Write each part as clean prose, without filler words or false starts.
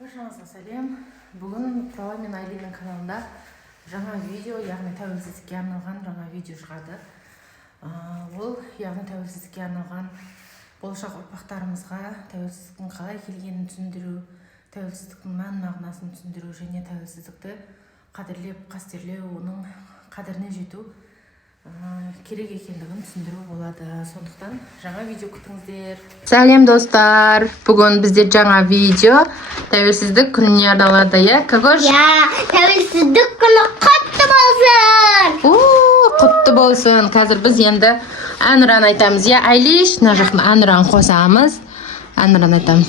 Баршаңызға сәлем. Бүгін Права мен Айлиннің каналында жаңа видео, яғни тәуелсіздікке арналған жаңа видео шығады. Ол яғни тәуелсіздікке арналған болашақ ұрпақтарымызға тәуелсіздіктің қалай келгенін түсіндіру, тәуелсіздіктің мән-мағынасын түсіндіру және тәуелсіздікті қадірлеп, қастерлеу, оның қадіріне жету керек екендігін түсіндіру болады. Сондықтан жаңа видео күтіңіздер. Сәлем достар. Бүгін бізде жаңа видео тәуелсіздік күніне арналады, иә? Кокош? Тәуелсіздік күні құтты болсын. Құтты болсын. Қазір біз енді әнұран айтамыз, иә? Айлиш, мына жақтан әнұран қосамыз. Әнұран айтамыз.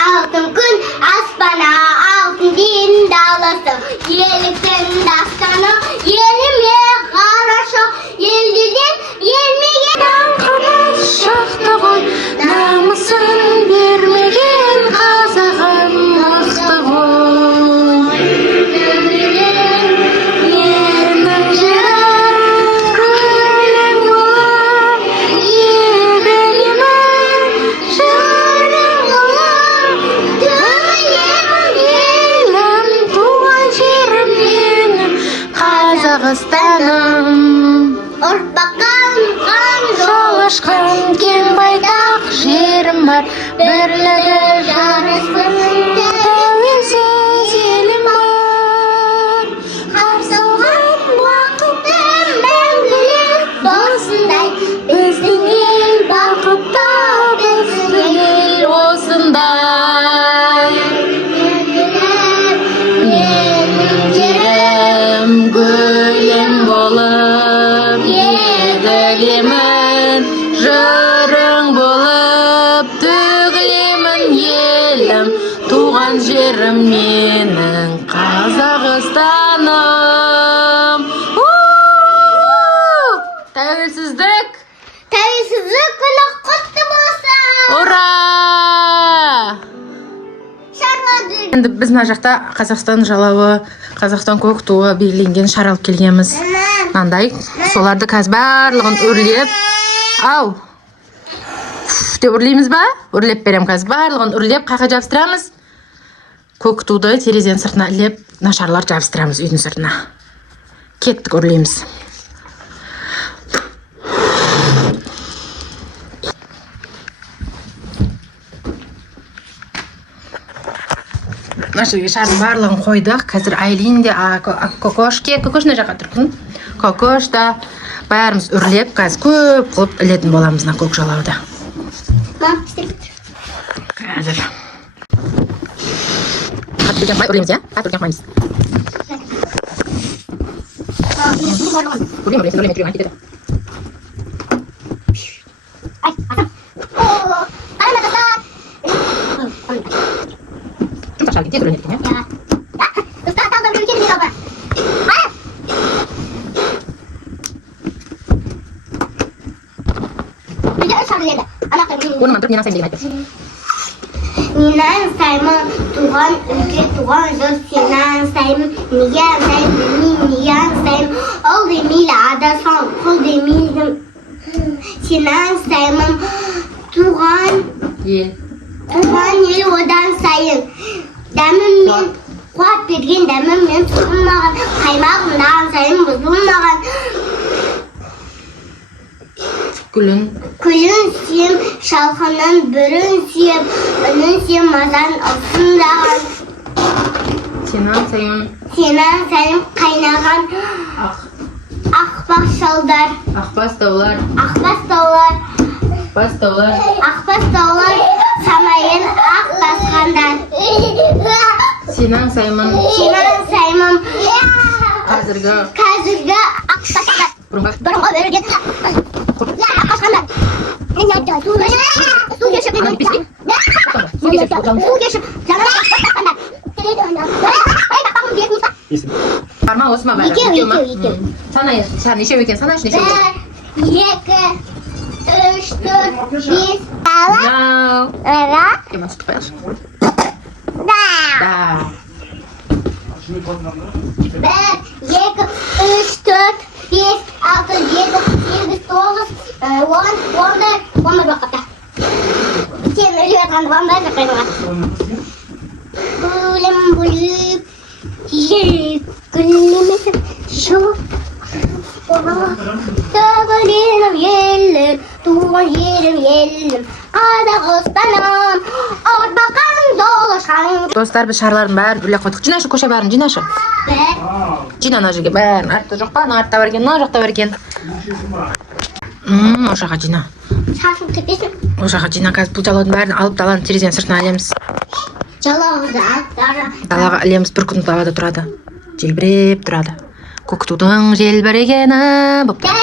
Алтын күн аспана, алтын ден даласы, еліктің дастаны, еліме қарашы, елден елмеген Қымыз шақты ғой, намысын бермеген қазағым мықты ғой. Менің жерім көлем болып, егілемін жарым болып. Елім туған жерім менің Қазақстаным. ұрпаққа Жол ашқан кең байтақ жерім бар, бірлігі жарасқан тәуелсіз елім бар. қарсы алған уақыттың мәңгілік досындай, Біздің ел бақытты, біздің ел осындай. Менің жерім гүлем болып, егілемін жырың болып, төгілемін елім, туған жерім менің Қазақстаным. Тәуелсіздік! Тәуелсіздік күні құтты болсын. Ура! Шарлады. Енді біз мына жақта Қазақстан жалауы, Қазақстан көк туы белгіленген шар алып келгенбіз. Мынандай, соларды қазір барлығын үрлеп, ау, деп үрлейміз ба? Үрлеп берем қазір барлығын үрлеп, қайға жабыстырамыз? Көк туды терезенің сыртына ілеп, нашарлар жабыстырамыз үйдің сыртына. Кеттік үрлейміз. Мына жерге шардың барлығын қойдық. Қазір Айлин де, Кокош не жаққа тұрсын? Кокош да бәріміз үрлеп, қазір көп қылып ілетін боламыз мына көк жалауды. Қазір. Қатты үрген қылмай үрлейміз, иә? Қатты үрген қылмаймыз. Үрлейміз, кетеді. Тек үрлейміз, иә? Онымен тұрып, менің сайын деген айтты. Менің саймын туған өлке, туған жұрт, сенің сайын, неге аңсайын, білмеймін, неге аңсайын, ол демейлі адасан, құл демейді. Сенің сайын туған ел одан сайын, дәмім мен қуат берген, дәмім мен тұқылмаған, қаймағымдан сайын бұзылмаған. Күлін сүйем, шалқының бүрін сүйем, үнін сүйем, мазан ұсындаған. Сенің сайын қайнаған ақбас шалдар. Ақбас таулар. Ақбас таулар, самайын ақ басқандар. Сенің сайын қазіргі ақ басқандар. Бұрынға өрген ақ басқандар. Су кешіп, жаңа ақ басқандар. Барма, осы ма бәрі? Екеу. Сана нешеу екен, сана нешеу екен? 1, 2, 3, 4, 5. Ала? Кем асып қояш? Да. 1, 2, 3, 4, 5, 6, 7, 8, 9, 10 бақытта. Сен tanıdım ben de kaynağa. Bülüm gülümü şu Dağlarım yelim, tuğan yelim Kazakistan'ım, Arbakan dolaşan Dostlar biz şarların bәрін үле қойдық. Жинашы көше бәрін, жинашы. Жина ана жерге бәрін. Артта жоқ па, ана артта бар екен, мына жақта бар екен. О жаққа жина. Шашын кетесің О жаққа жина. Қазір бұл жалаудың бәрін алып даланың терезенің сыртына ілеміз. Жалауызды аттары Далаға ілеміз, бір күн далада тұрады. Желбіреп тұрады. Көк тудың желбірегені боп. Дәу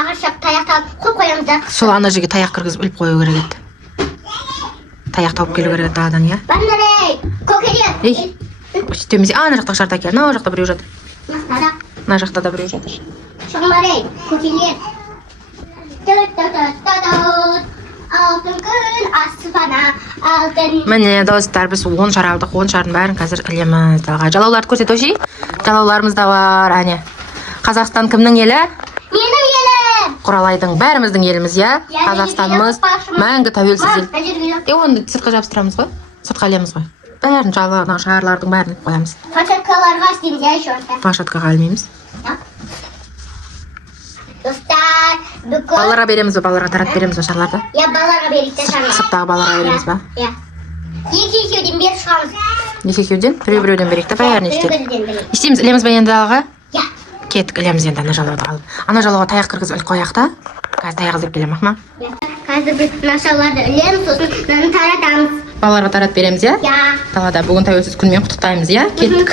ағашап таяқтап қойып қоямыз да Сол ана жерге таяқ кіргізіп іліп қою керек еді. Таяқ тауып келу керек еді даладан, иә. Бандарей, көкелер Ей, сөйтеміз. Ана жақта шарта әкел. Ана жақта біреу жатыр. Мақтада Мына жақта да біреу жатыр. Шыңбарей, көкелер Алтын күн аспана алтын Міне достар, біз 10 шар алдық. 10 шардың бәрін қазір ілеміз далаға. Жалауларды көрсет өші. Жалауларымыз да бар, әне. Қазақстан кімнің елі? Менің елім Құралайдың бәріміздің еліміз, иә. Қазақстанымыз мәңгі тәуелсіз ел. Оны сыртқа жабыстырамыз ғой. Сыртқа ілеміз ғой. Бәрін жалаудың шарлардың бәрін іліп қоямыз. Пачаткаларға істейміз иә шорта Пашаткаға ілмейміз. Достар, бүкіл Балаларға береміз бе? Балаларға таратып береміз бе шарларды? Я балаға берейік те шарма Сырттағы балаларға береміз бе? Иә Екі-екеуден беріп шығамыз Екі-екеуден, біреу-біреуден берейік та бәрін істеп. Бір-бірден берейік Істейміз, ілеміз бе енді далаға? Иә Кеттік, ілеміз енді ана жалауды алып. Ана жалауға таяқ кіргізіп іліп қояқ та. Қазір таяқ іздеп келем, ақма. Қазір біз нашаларды ілеміз, сосын мынаны таратамыз Балаларға таратып береміз, иә? Иә Далада бүгін тәуелсіз күнмен құттықтаймыз, иә? Кеттік.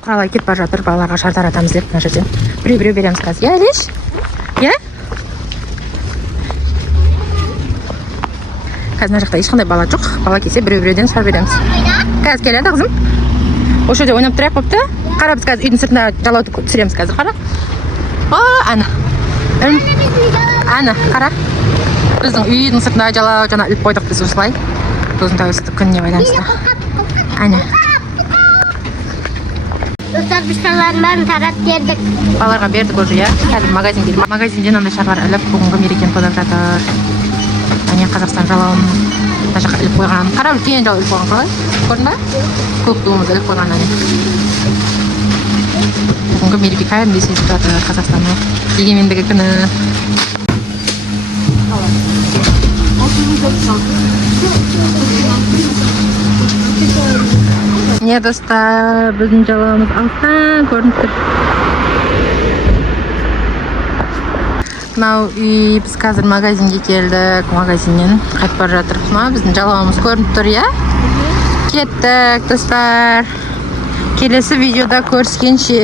Құралай кетіп бара жатыр, балаларға шар таратамыз деп мына жерден. Біреу-біреу береміз қазір, иә, Ілеш? Иә? Қазір мына жақта ешқандай бала жоқ. Бала келсе біреу-біреуден шар береміз. Қазір келеді, қызым. Осы жерде ойнап тұрайық қойыпты. Қара, біз қазір үйдің сыртына жалауды түсіреміз қазір, қара. Ана. Ана, қара. Біздің үйдің сыртына жалау жаңа іліп қойдық біз осылай. Біздің тәуелсіздік күніне байланысты. Ана. Достар, біз шарлардың бәрін таратып бердік Балаларға бердік уже, иә. Қазір магазинге. Магазинде мынандай шарлар іліп, бүгінгі мерекені тойлап жатыр. Әне Қазақстан жалауын мына жаққа іліп қойған. Қара, үлкен жалау іліп қойған, қалай? Көрдің ба? Көк туымызды іліп қойған әне. Бүгінгі мереке кәдімгідей сезіліп жатыр Қазақстанның егемендігі күні. Не, достар, біздің жалауымыз алыстан көрініп тұр. Мынау үй, біз қазір магазинге келдік. Магазиннен қайтып бара жатырмыз. Мына біздің жалауымыз көрініп тұр, иә? Кеттік, достар. Келесі видеода көріскенше.